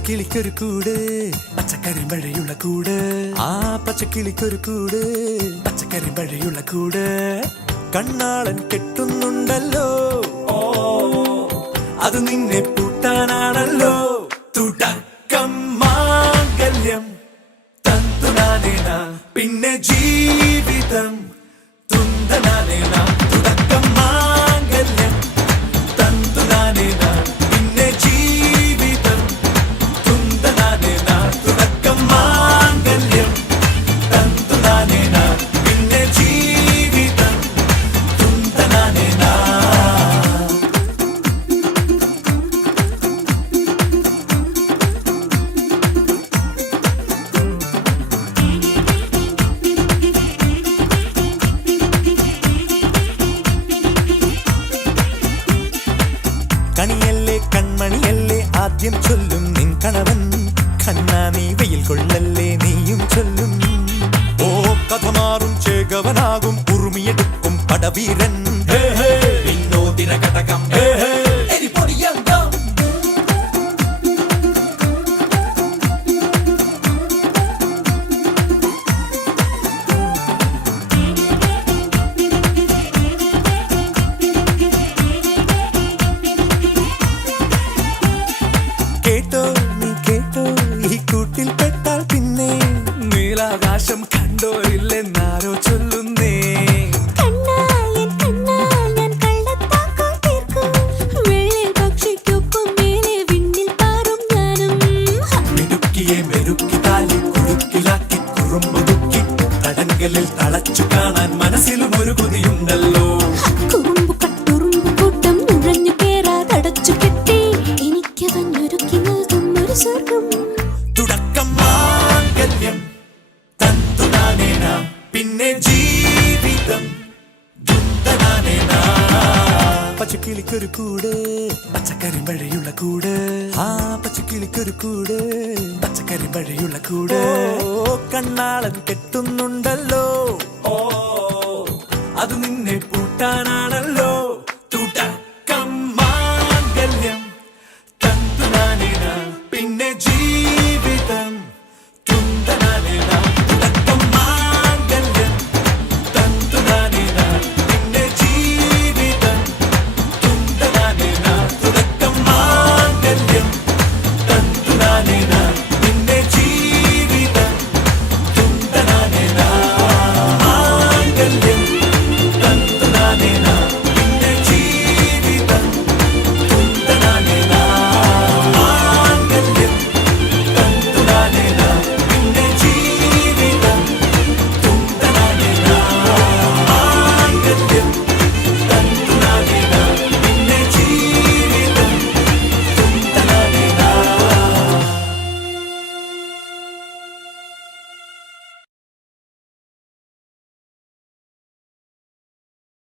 പച്ചക്കിളിക്കൊരു കൂട് പച്ചക്കറി മഴയുള്ള കൂട് ആ പച്ചക്കിളിക്കൊരു കൂട് പച്ചക്കറി മഴയുള്ള കൂട് കണ്ണാളൻ കെട്ടുന്നുണ്ടല്ലോ അത് നിന്നെ പൂട്ടാനാണല്ലോ തുടക്കം മാംഗല്യം തന്തുനാനേന പിന്നെ ജീവിതം തുന്തനാനേന തുടക്കം മാംഗല്യം തന്തുനാനേന പിന്നെ ജീവിതം തുന്തനാനേന തുടക്കം മാംഗല്യം തന്തുനാനേന പിന്നെ ജീവിതം തുന്തനാനേന. കണിയല്ലേ കൺമണിയല്ലേ ആദ്യം ചൊല്ലും നിൻ കണവൻ കണ്ണാ നീ വെയിൽ കൊള്ളല്ലേ നീയും ചൊല്ലും ഓ കഥ മാറും ചേകവനാകും ഉറുമിയെടുക്കും പടവീരൻ വിനോദിന ഘടകം എരിപൊടിയങ്കം. കേട്ടോ നീ കേട്ടോ ഈ കൂട്ടിൽ പെട്ടാൽ പിന്നെ നീലാകാശം കണ്ടോരില്ലെന്നാരോ ചൊല്ലുന്നേ. മിടുക്കിയെ മെരുക്കി താലി കുടുക്കിലാക്കി കുറുമ്പുതുക്കി തടങ്കലിൽ തളച്ചു കാണാൻ മനസ്സിലും ഒരു കൊതിയുണ്ടല്ലോ. തുടക്കം മാംഗല്യം തന്തുനാനേന പിന്നെ ജീവിതം തുന്തനാനേന. പച്ചക്കിളിക്കൊരു കൂട് പച്ചക്കറി മഴയുള്ള കൂട് ആ പച്ചക്കിളിക്കൊരു കൂട് പച്ചക്കറി മഴയുള്ള കൂട് കണ്ണാളൻ കെട്ടുന്നുണ്ടല്ലോ അത് നിന്നെ പൂട്ടാനാണല്ലോ.